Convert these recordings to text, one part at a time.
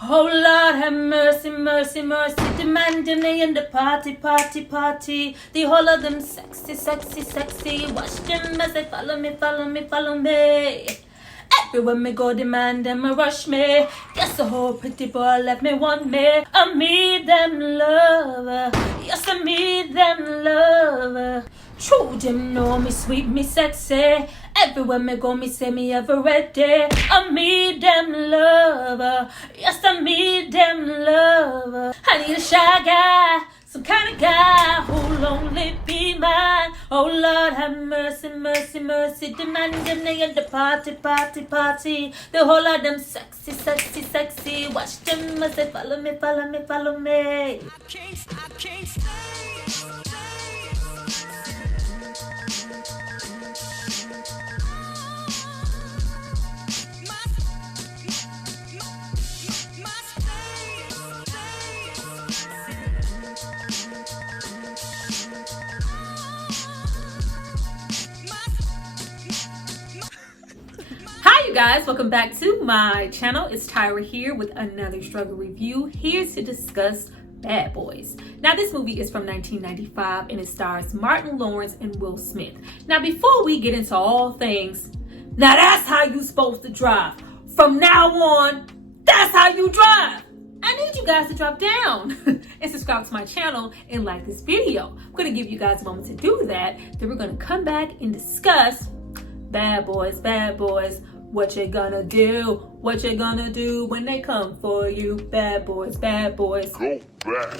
Oh Lord, have mercy, mercy, mercy. Demanding me in the party, party, party. The whole of them sexy, sexy, sexy. Watch them as they follow me, follow me, follow me. Everywhere me go, demand them rush me. Yes, the whole pretty boy left me, want me. I need them love. Yes, I need them love. True, them know me sweet, me sexy. Everywhere me go, me say me ever ready. I need them love. Yes, I need them love. I need a shy guy, some kind of guy who'll only be mine. Oh Lord, have mercy, mercy, mercy. Demanding me at the party, party, party. The whole of them sexy, sexy, sexy. Watch them as they follow me, follow me, follow me. I can't stay. Hi you guys, welcome back to my channel. It's Tyra here with another struggle review, here to discuss Bad Boys. Now this movie is from 1995 and it stars Martin Lawrence and Will Smith. Now before we get into all things, now that's how you supposed to drive. From now on, that's how you drive. I need you guys to drop down and subscribe to my channel and like this video. I'm going to give you guys a moment to do that. Then we're going to come back and discuss Bad Boys, Bad Boys. What you gonna do? What you gonna do when they come for you? Bad Boys, Bad Boys. Go back.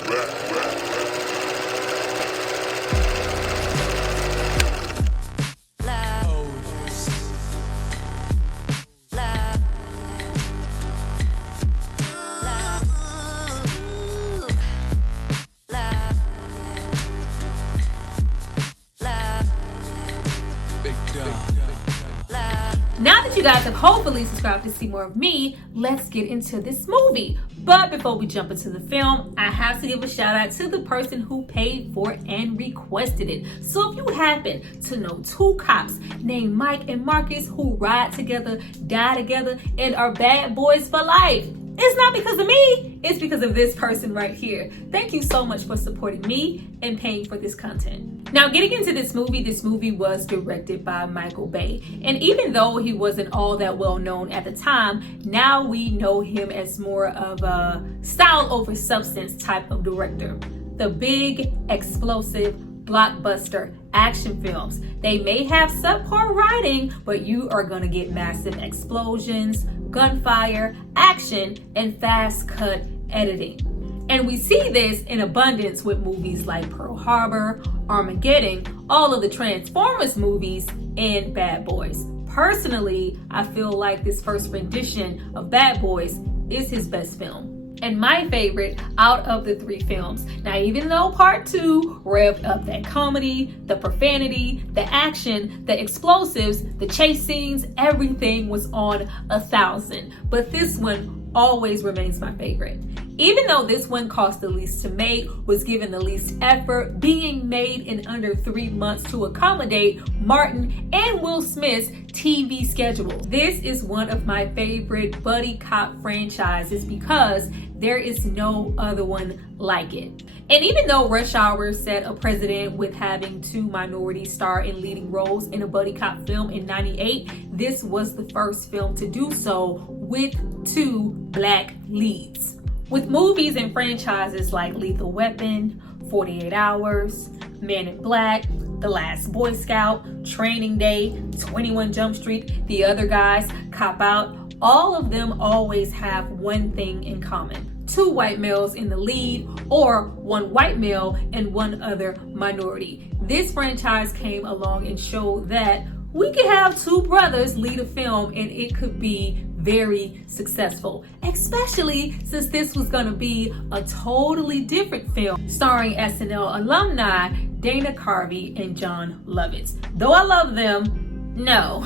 Now that you guys have hopefully subscribed to see more of me, let's get into this movie. But before we jump into the film, I have to give a shout out to the person who paid for it and requested it. So if you happen to know two cops named Mike and Marcus who ride together, die together, and are bad boys for life, it's not because of me, it's because of this person right here. Thank you so much for supporting me and paying for this content. Now getting into this movie was directed by Michael Bay. And even though he wasn't all that well known at the time, now we know him as more of a style over substance type of director. The big, explosive, blockbuster action films. They may have subpar writing, but you are gonna get massive explosions, gunfire, action, and fast cut editing. And we see this in abundance with movies like Pearl Harbor, Armageddon, all of the Transformers movies, and Bad Boys. Personally, I feel like this first rendition of Bad Boys is his best film and my favorite out of the three films. Now, even though part two revved up that comedy, the profanity, the action, the explosives, the chase scenes, everything was on 1,000. But this one always remains my favorite. Even though this one cost the least to make, was given the least effort, being made in under 3 months to accommodate Martin and Will Smith's TV schedule. This is one of my favorite buddy cop franchises because there is no other one like it. And even though Rush Hour set a precedent with having 2 minorities star in leading roles in a buddy cop film in '98, this was the first film to do so with 2 black leads. With movies and franchises like Lethal Weapon, 48 Hours, Men in Black, The Last Boy Scout, Training Day, 21 Jump Street, The Other Guys, Cop Out, all of them always have one thing in common. 2 white males in the lead, or 1 white male and 1 other minority. This franchise came along and showed that we could have 2 brothers lead a film and it could be very successful, especially since this was going to be a totally different film starring SNL alumni Dana Carvey and John Lovitz. Though I love them, no.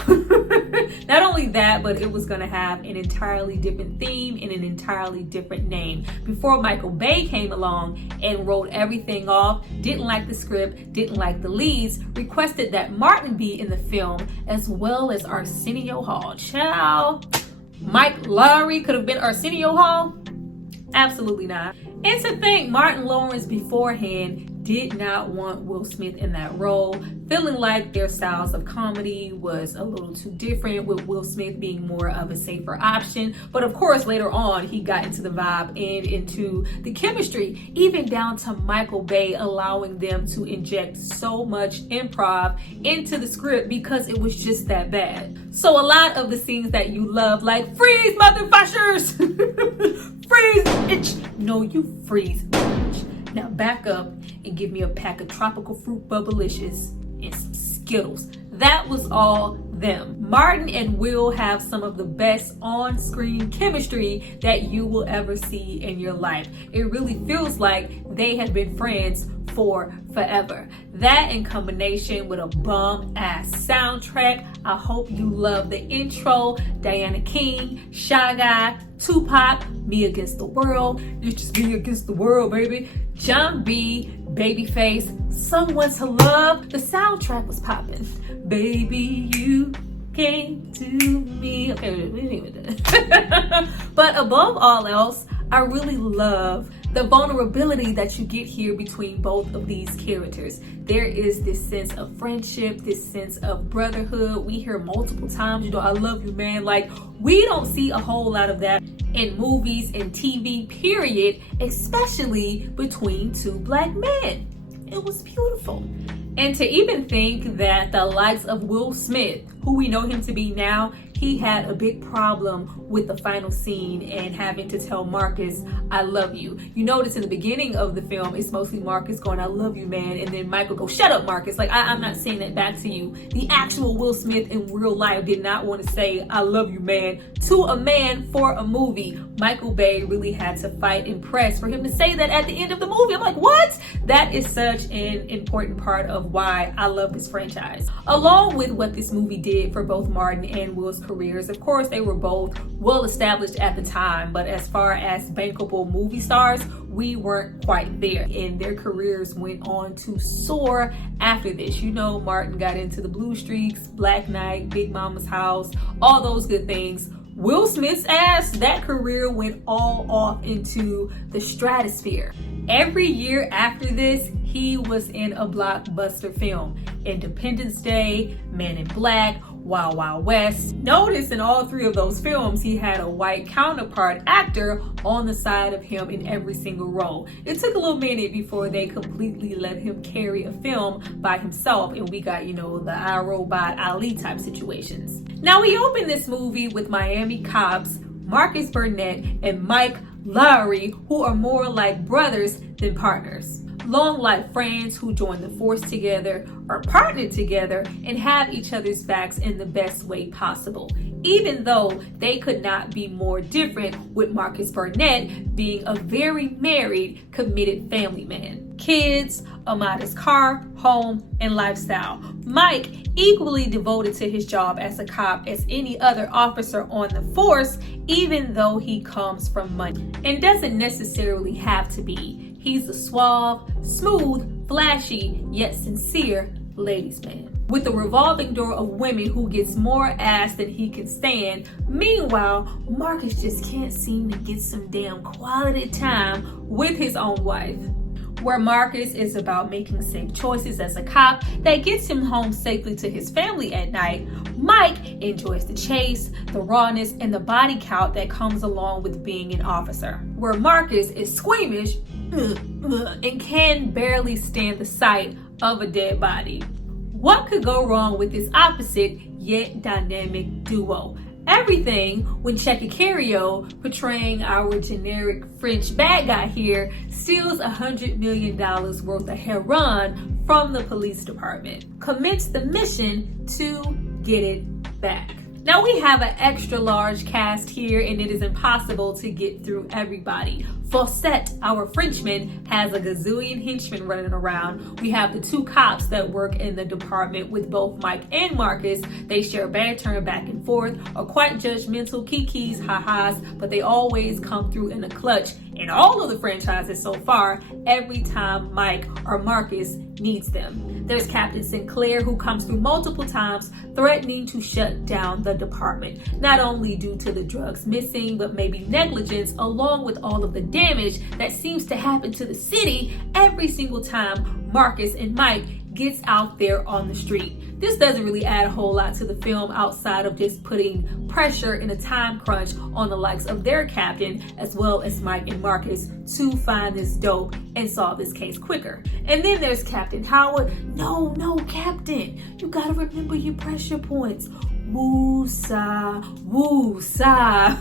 Not only that, but it was going to have an entirely different theme and an entirely different name. Before Michael Bay came along and wrote everything off, didn't like the script, didn't like the leads, requested that Martin be in the film as well as Arsenio Hall. Ciao. Mike Lowrey could have been Arsenio Hall. Absolutely not. And to think Martin Lawrence beforehand did not want Will Smith in that role, feeling like their styles of comedy was a little too different, with Will Smith being more of a safer option. But of course, later on, he got into the vibe and into the chemistry, even down to Michael Bay allowing them to inject so much improv into the script because it was just that bad. So a lot of the scenes that you love, like freeze motherfuckers, freeze bitch, no, you freeze bitch. Now back up and give me a pack of tropical fruit bubblicious and some Skittles. That was all them. Martin and Will have some of the best on-screen chemistry that you will ever see in your life. It really feels like they have been friends for forever. That in combination with a bum-ass soundtrack. I hope you love the intro. Diana King, Shy Guy, Tupac, Me Against the World. It's just me against the world, baby. John B, Babyface, Someone to Love. The soundtrack was popping. Baby, you came to me. Okay, we didn't even do that. But above all else, I really love the vulnerability that you get here between both of these characters. There is this sense of friendship, this sense of brotherhood. We hear multiple times, you know, I love you, man. Like, we don't see a whole lot of that in movies and TV, period, especially between two black men. It was beautiful. And to even think that the likes of Will Smith, who we know him to be now, he had a big problem with the final scene and having to tell Marcus, I love you. You notice in the beginning of the film, it's mostly Marcus going, I love you, man. And then Michael goes, shut up, Marcus. Like, I'm not saying that back to you. The actual Will Smith in real life did not want to say, I love you, man, to a man for a movie. Michael Bay really had to fight and press for him to say that at the end of the movie. I'm like, what? That is such an important part of why I love this franchise. Along with what this movie did for both Martin and Will's careers, of course, they were both well established at the time, but as far as bankable movie stars, we weren't quite there, and their careers went on to soar after this. You know, Martin got into the Blue Streaks, Black Knight, Big Mama's House, all those good things. Will Smith's ass, that career went all off into the stratosphere. Every year after this, he was in a blockbuster film. Independence Day, Men in Black, Wild Wild West. Notice in all three of those films, he had a white counterpart actor on the side of him in every single role. It took a little minute before they completely let him carry a film by himself, and we got, you know, the iRobot Ali type situations. Now, we opened this movie with Miami cops, Marcus Burnett and Mike Lowrey, who are more like brothers than partners. Long life friends who join the force together, are partnered together, and have each other's backs in the best way possible. Even though they could not be more different, with Marcus Burnett being a very married, committed family man. Kids, a modest car, home, and lifestyle. Mike, equally devoted to his job as a cop as any other officer on the force, even though he comes from money. And doesn't necessarily have to be. He's a suave, smooth, flashy, yet sincere ladies' man. With a revolving door of women who gets more ass than he can stand. Meanwhile, Marcus just can't seem to get some damn quality time with his own wife. Where Marcus is about making safe choices as a cop that gets him home safely to his family at night, Mike enjoys the chase, the rawness, and the body count that comes along with being an officer. Where Marcus is squeamish and can barely stand the sight of a dead body. What could go wrong with this opposite yet dynamic duo? Everything when Checky Cario, portraying our generic French bad guy here, steals $100 million worth of heroin from the police department. Commits the mission to get it back. Now we have an extra large cast here, and it is impossible to get through everybody. Fawcett, our Frenchman, has a gazillion henchmen running around. We have the two cops that work in the department with both Mike and Marcus. They share banter back and forth, are quite judgmental, kikis, ha-has, but they always come through in a clutch in all of the franchises so far every time Mike or Marcus needs them. There's Captain Sinclair, who comes through multiple times threatening to shut down the department, not only due to the drugs missing, but maybe negligence, along with all of the damage that seems to happen to the city every single time Marcus and Mike gets out there on the street. This doesn't really add a whole lot to the film outside of just putting pressure in a time crunch on the likes of their captain as well as Mike and Marcus to find this dope and solve this case quicker. And then there's Captain Howard. No, Captain, you gotta remember your pressure points. Woo-sa, woo-sa.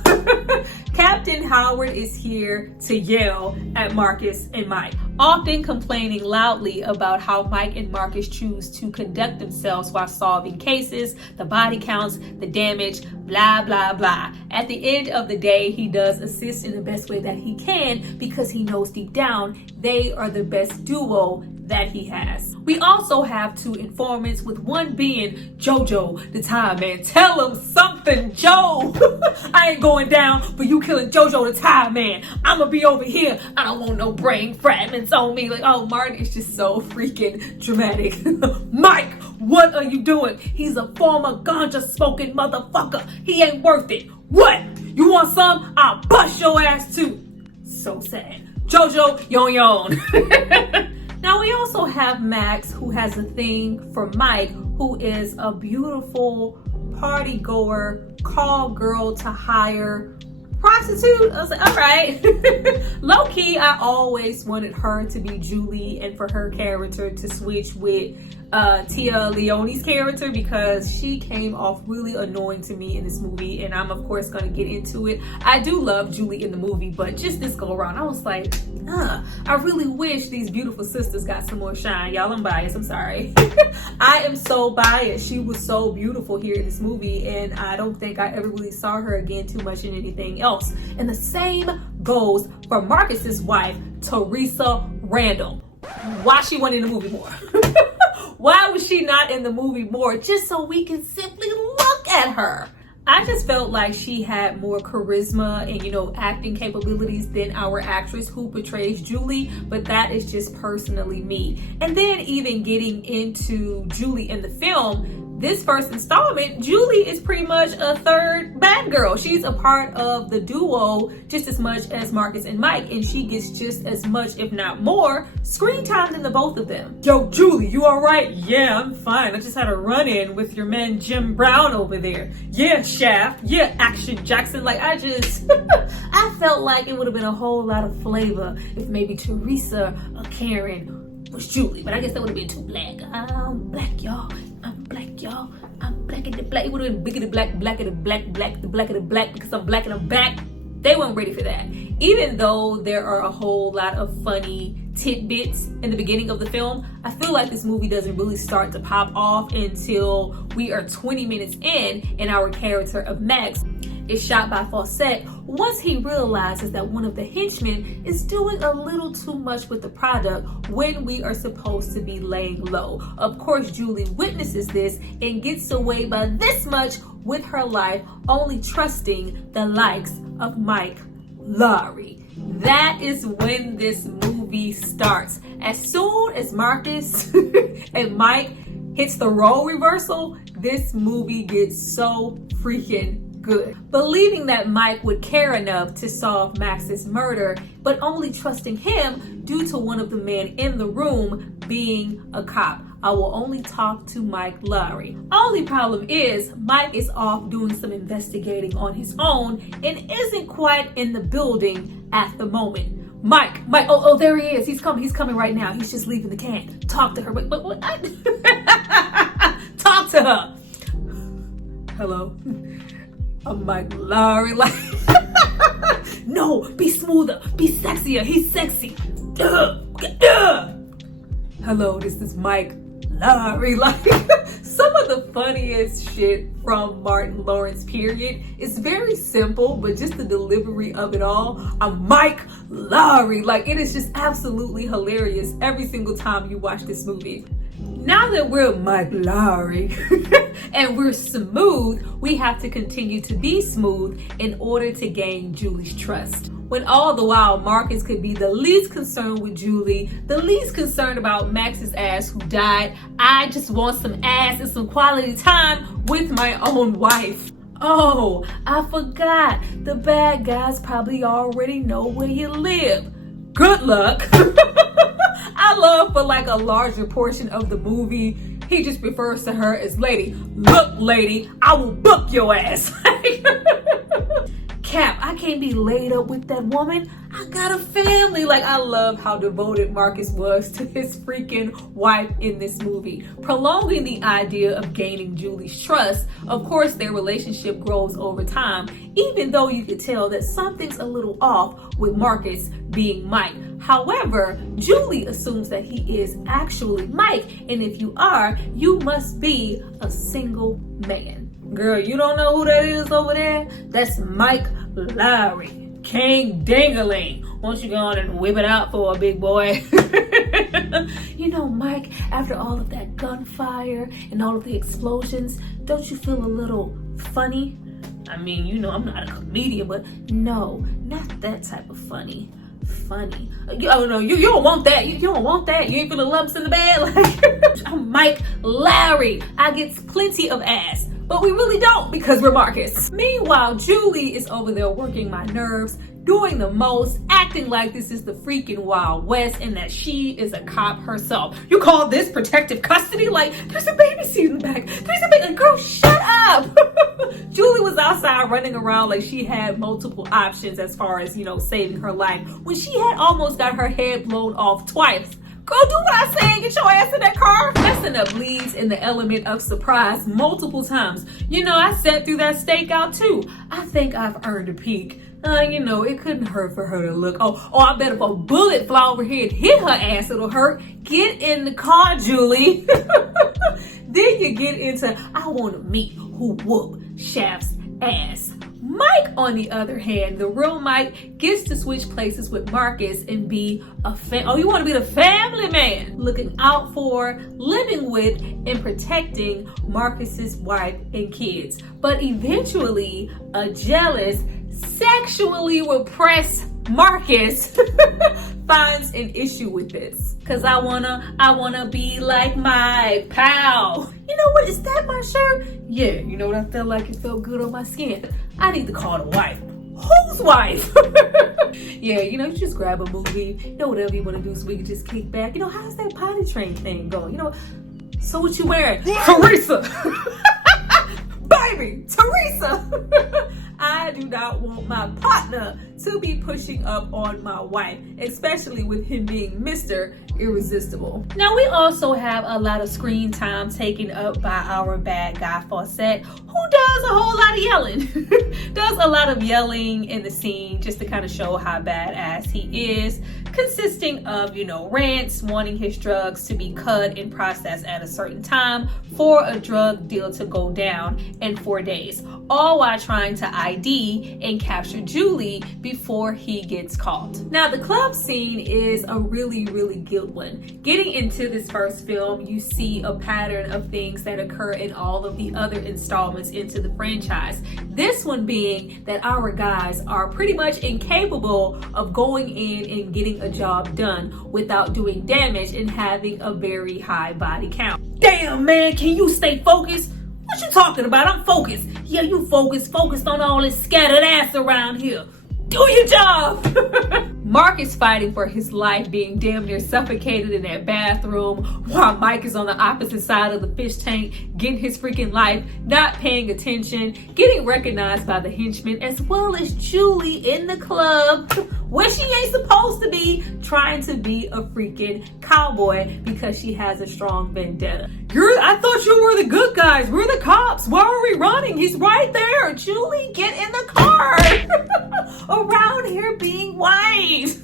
Captain Howard is here to yell at Marcus and Mike, often complaining loudly about how Mike and Marcus choose to conduct themselves while solving cases, the body counts, the damage, blah, blah, blah. At the end of the day, he does assist in the best way that he can because he knows deep down they are the best duo that he has. We also have two informants, with one being Jojo, the Time Man. Tell him something, Joe. I ain't going down for you killing Jojo, the Time Man. I'ma be over here. I don't want no brain fragments on me. Like, oh, Martin is just so freaking dramatic. Mike, what are you doing? He's a former ganja smoking motherfucker. He ain't worth it. What? You want some? I'll bust your ass too. So sad. Jojo, yon. Now we also have Max, who has a thing for Mike, who is a beautiful party goer, call girl to hire prostitute. I was like, all right. Low key, I always wanted her to be Julie and for her character to switch with Tia Leone's character, because she came off really annoying to me in this movie, and I'm of course going to get into it. I do love Julie in the movie, but just this go around, I was like, I really wish these beautiful sisters got some more shine. Y'all, I'm biased, I'm sorry. I am so biased. She was so beautiful here in this movie, and I don't think I ever really saw her again too much in anything else. And the same goes for Marcus's wife, Teresa Randall. Why she wasn't in the movie more? Why was she not in the movie more? Just so we can simply look at her. I just felt like she had more charisma and, acting capabilities than our actress who portrays Julie, but that is just personally me. And then even getting into Julie in the film, this first installment, Julie is pretty much a third bad girl. She's a part of the duo just as much as Marcus and Mike, and she gets just as much, if not more, screen time than the both of them. Yo, Julie, you all right? Yeah, I'm fine. I just had a run-in with your man Jim Brown over there. Yeah, Shaft. Yeah, Action Jackson. Like, I felt like it would have been a whole lot of flavor if maybe Teresa or Karen was Julie, but I guess that would have been too black. I'm black, y'all. I'm black, y'all. I'm black and the black. It would have been bigger the black, blacker the black, black, the blacker the black, because I'm black and I'm back. They weren't ready for that. Even though there are a whole lot of funny tidbits in the beginning of the film, I feel like this movie doesn't really start to pop off until we are 20 minutes in, and our character of Max is shot by Fawcett once he realizes that one of the henchmen is doing a little too much with the product when we are supposed to be laying low. Of course, Julie witnesses this and gets away by this much with her life, only trusting the likes of Mike Lowrey. That is when this movie starts. As soon as Marcus and Mike hits the role reversal, this movie gets so freaking good. Believing that Mike would care enough to solve Max's murder, but only trusting him due to one of the men in the room being a cop. I will only talk to Mike Lowrey. Only problem is Mike is off doing some investigating on his own and isn't quite in the building at the moment. Mike, oh, there he is. He's coming right now. He's just leaving the can. Talk to her. But what? Talk to her. Hello. I'm Mike Lowrey. Like, no, be smoother, be sexier. He's sexy. Hello, this is Mike Lowrey. Like, some of the funniest shit from Martin Lawrence period is very simple, but just the delivery of it all. I'm Mike Lowrey. Like, it is just absolutely hilarious every single time you watch this movie. Now that we're Mike Lowrey and we're smooth, we have to continue to be smooth in order to gain Julie's trust. When all the while Marcus could be the least concerned with Julie, the least concerned about Max's ass who died. I just want some ass and some quality time with my own wife. Oh, I forgot. The bad guys probably already know where you live. Good luck. I love for like a larger portion of the movie, he just refers to her as lady. Look, lady, I will book your ass. Cap, I can't be laid up with that woman. I got a family. Like, I love how devoted Marcus was to his freaking wife in this movie. Prolonging the idea of gaining Julie's trust, of course their relationship grows over time, even though you could tell that something's a little off with Marcus being Mike. However, Julie assumes that he is actually Mike, and if you are, you must be a single man. Girl, you don't know who that is over there? That's Mike Lowrey, King Dingaling. Won't you go on and whip it out for a big boy? You know, Mike, after all of that gunfire and all of the explosions, don't you feel a little funny? I mean, you know, I'm not a comedian, but no, not that type of funny. Funny. Oh no, you don't want that. You don't want that. You ain't feeling lumps in the bed. Like, I'm Mike Lowrey. I get plenty of ass. But we really don't because we're Marcus. Meanwhile, Julie is over there working my nerves, doing the most, acting like this is the freaking Wild West and that she is a cop herself. You call this protective custody? Like, there's a baby seat in the back. There's a baby. Girl, shut up. Julie was outside running around like she had multiple options as far as, you know, saving her life when she had almost got her head blown off twice. Girl, do what I say and get your ass in that car. Messing up leads in the element of surprise multiple times. You know, I sat through that stakeout too. I think I've earned a peek. You know, it couldn't hurt for her to look. Oh, I bet if a bullet fly over here and hit her ass, it'll hurt. Get in the car, Julie. Then you get into, I want to meet who whoop Shaft's ass. Mike, on the other hand, the real Mike, gets to switch places with Marcus and be a you want to be the family man, looking out for, living with, and protecting Marcus's wife and kids. But eventually, a jealous, sexually repressed Marcus finds an issue with this. Cause I wanna be like my pal. You know what? Is that my shirt? Yeah, you know what I felt like? It felt good on my skin. I need to call the wife. Whose wife? Yeah, you know, you just grab a movie, you know, whatever you want to do so we can just kick back. You know, how's that potty train thing going? You know, so what you wearing? Teresa! Baby, Teresa! I do not want my partner to be pushing up on my wife, especially with him being Mr. Irresistible. Now, we also have a lot of screen time taken up by our bad guy Fawcett, who does a whole lot of yelling. Does a lot of yelling in the scene just to kind of show how badass he is, consisting of, you know, rants, wanting his drugs to be cut and processed at a certain time for a drug deal to go down in 4 days, all while trying to ID and capture Julie before he gets caught. Now, the club scene is a really, really good one. Getting into this first film, you see a pattern of things that occur in all of the other installments into the franchise. This one being that our guys are pretty much incapable of going in and getting a job done without doing damage and having a very high body count. Damn, man, can you stay focused? What you talking about? I'm focused. Yeah, you focused on all this scattered ass around here. Do your job. Mark is fighting for his life, being damn near suffocated in that bathroom, while Mike is on the opposite side of the fish tank, getting his freaking life, not paying attention, getting recognized by the henchmen, as well as Julie in the club, where she ain't supposed to be, trying to be a freaking cowboy because she has a strong vendetta. I thought you were the good guys. We're the cops. Why are we running? He's right there. Julie, get in the car. Around here being white.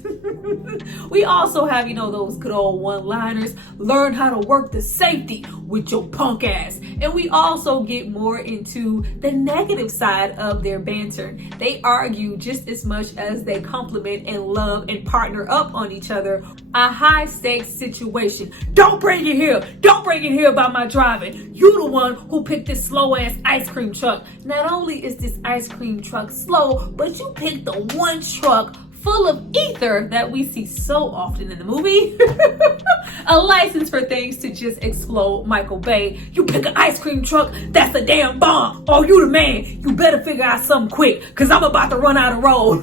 We also have, you know, those good old one-liners. Learn how to work the safety with your punk ass. And we also get more into the negative side of their banter. They argue just as much as they compliment and love and partner up on each other. A high-stakes situation. Don't bring it here. Don't bring it here about my driving. You the one who picked this slow-ass ice cream truck. Not only is this ice cream truck slow, but you picked the one truck full of ether that we see so often in the movie. A license for things to just explode. Michael Bay, you pick an ice cream truck, that's a damn bomb. Oh, you the man. You better figure out something quick, cause I'm about to run out of road.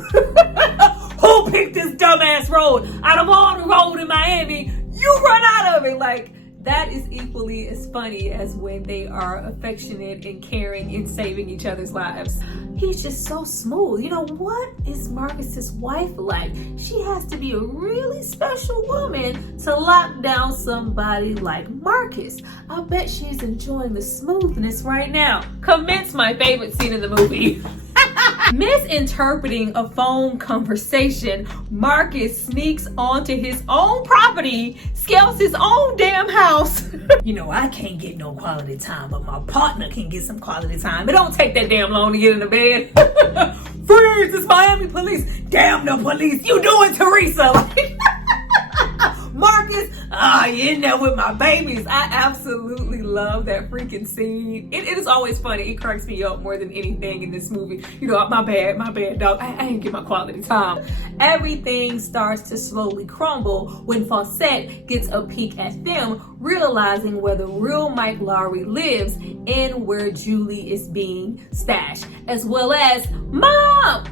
Who picked this dumbass road? Out of all the road in Miami, you run out of it. Like, that is equally as funny as when they are affectionate and caring and saving each other's lives. He's just so smooth. You know, what is Marcus's wife like? She has to be a really special woman to lock down somebody like Marcus. I bet she's enjoying the smoothness right now. Commence my favorite scene in the movie. Misinterpreting a phone conversation, Marcus sneaks onto his own property, scales his own damn house. You know, I can't get no quality time, but my partner can get some quality time. It don't take that damn long to get in the bed. Freeze, it's Miami police. Damn the police, you doing Teresa? Marcus, you in there with my babies. I absolutely love that freaking scene. It is always funny. It cracks me up more than anything in this movie. You know, my bad, dog. I ain't get my quality time. Everything starts to slowly crumble when Fawcett gets a peek at them, realizing where the real Mike Lowrey lives and where Julie is being stashed. As well as, Mom,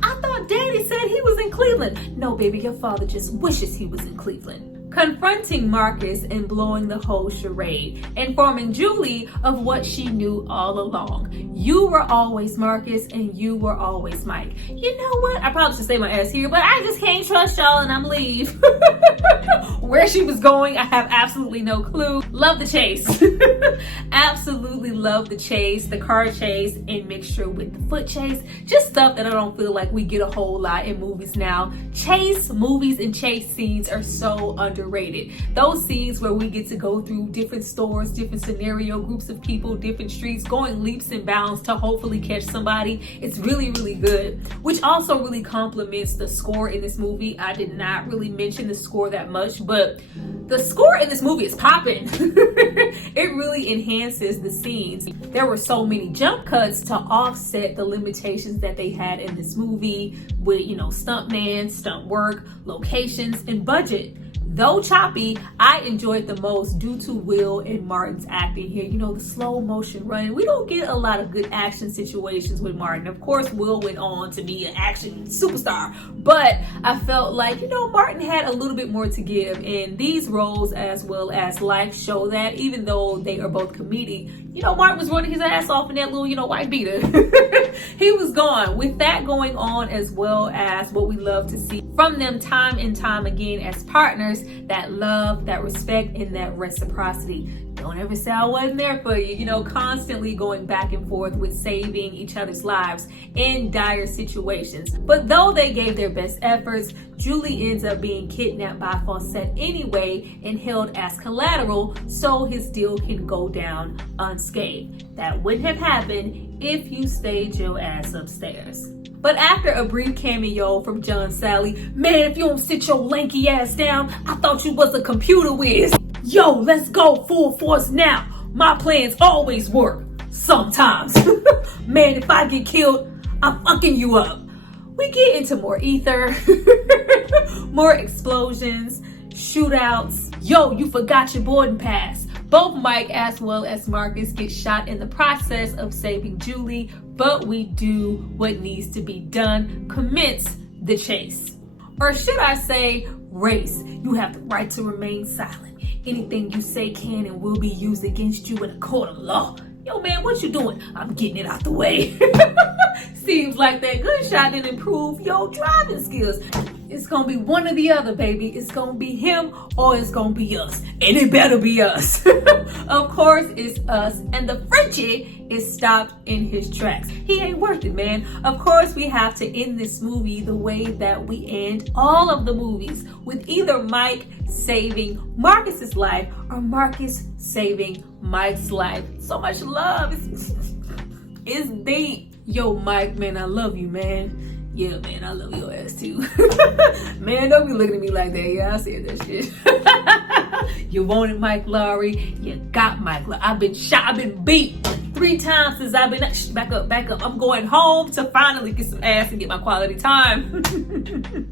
I thought Daddy said he was in Cleveland. No, baby, your father just wishes he was in Cleveland. Confronting Marcus and blowing the whole charade, informing Julie of what she knew all along. You were always Marcus and you were always Mike. You know what? I probably should say my ass here, but I just can't trust y'all and I'm leave. Where she was going, I have absolutely no clue. Love the chase. Absolutely love the chase, the car chase in mixture with the foot chase. Just stuff that I don't feel like we get a whole lot in movies now. Chase movies and chase scenes are so underrated. Those scenes where we get to go through different stores, different scenario, groups of people, different streets, going leaps and bounds to hopefully catch somebody. It's really, really good, which also really complements the score in this movie. I did not really mention the score that much, but the score in this movie is popping. It really enhances the scenes. There were so many jump cuts to offset the limitations that they had in this movie with, you know, stuntman, stunt work, locations, and budget. Though choppy, I enjoyed the most due to Will and Martin's acting here. You know, the slow motion running. We don't get a lot of good action situations with Martin. Of course, Will went on to be an action superstar, but I felt like, you know, Martin had a little bit more to give, and these roles as well as life show that even though they are both comedic, you know, Martin was running his ass off in that little, you know, white beater. He was gone. With that going on, as well as what we love to see from them time and time again as partners, that love, that respect, and that reciprocity. Don't ever say I wasn't there for you. You know, constantly going back and forth with saving each other's lives in dire situations. But though they gave their best efforts, Julie ends up being kidnapped by Fawcett anyway and held as collateral so his deal can go down unscathed. That wouldn't have happened if you stayed your ass upstairs. But after a brief cameo from John Sally, man, if you don't sit your lanky ass down, I thought you was a computer whiz. Yo, let's go full force now. My plans always work. Sometimes. Man, if I get killed, I'm fucking you up. We get into more ether, more explosions, shootouts. Yo, you forgot your boarding pass. Both Mike as well as Marcus get shot in the process of saving Julie, but we do what needs to be done. Commence the chase. Or should I say, race. You have the right to remain silent. Anything you say can and will be used against you in a court of law. Yo, man, what you doing? I'm getting it out the way. Seems like that gunshot didn't improve your driving skills. It's gonna be one or the other, baby. It's gonna be him or it's gonna be us. And it better be us. Of course, it's us. And the Frenchie is stopped in his tracks. He ain't worth it, man. Of course, we have to end this movie the way that we end all of the movies, with either Mike saving Marcus's life or Marcus saving Mike's life. So much love. It's deep. Yo, Mike, man, I love you, man. Yeah, man, I love your ass too. Man, don't be looking at me like that. Yeah, I said that shit. You wanted Mike Lowrey. You got Mike Lowrey. I've been shot. I've been beat. 3 times since I've been back up. I'm going home to finally get some ass and get my quality time.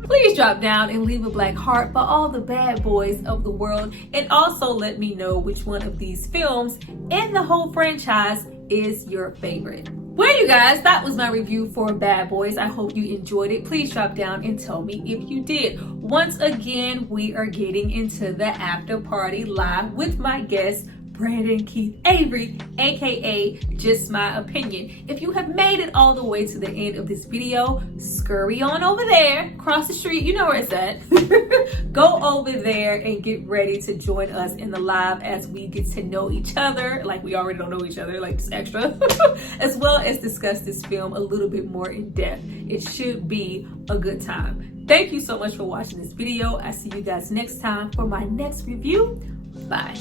Please drop down and leave a black heart for all the bad boys of the world, and also let me know which one of these films in the whole franchise is your favorite. Well, you guys, that was my review for Bad Boys. I hope you enjoyed it. Please drop down and tell me if you did. Once again, we are getting into the after party live with my guest, Brandon Keith Avery, aka Just My Opinion. If you have made it all the way to the end of this video, scurry on over there, cross the street, you know where it's at. Go over there and get ready to join us in the live as we get to know each other, like we already don't know each other, like just extra, as well as discuss this film a little bit more in depth. It should be a good time. Thank you so much for watching this video. I see you guys next time for my next review. Bye.